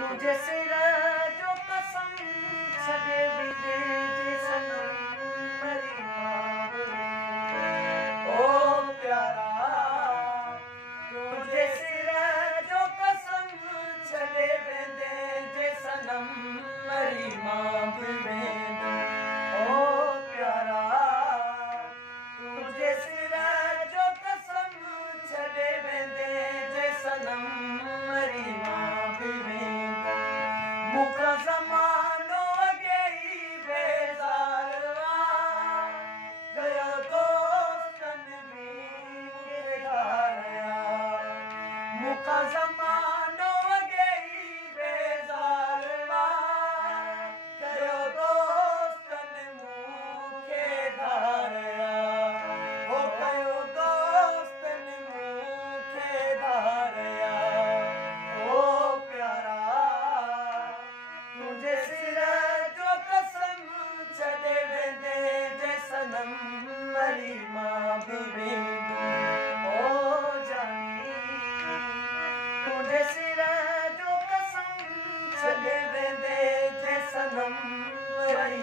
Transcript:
तुझे सिर जो कसम छॾे वेंदे जे सनम मेरी मां ओ प्यारा तुझे सिर जो कसम छॾे वेंदे जे सनम मेरी मां बि वेंदो ओ प्यारा तुझे सिर जो कसम छॾे वेंदे जे सनम मेरी मां बि वेंदो मुखा ज़मानो अॻे ई बेज़ार कयो दोस्तनि में मूंखे धारिया मुखा ज़मानो अॻे ई बेज़ार कयो दोस्तनि मूंखे धारिया हो कयो दोस्तनि मूंखे धारिया ओ प्यारा तुझे सिर जो कसम छॾे वेंदे जे सनम मेरी मां बि वेंदो ओ जानी तुझे सिर जो कसम छॾे वेंदे जे सनम मेरी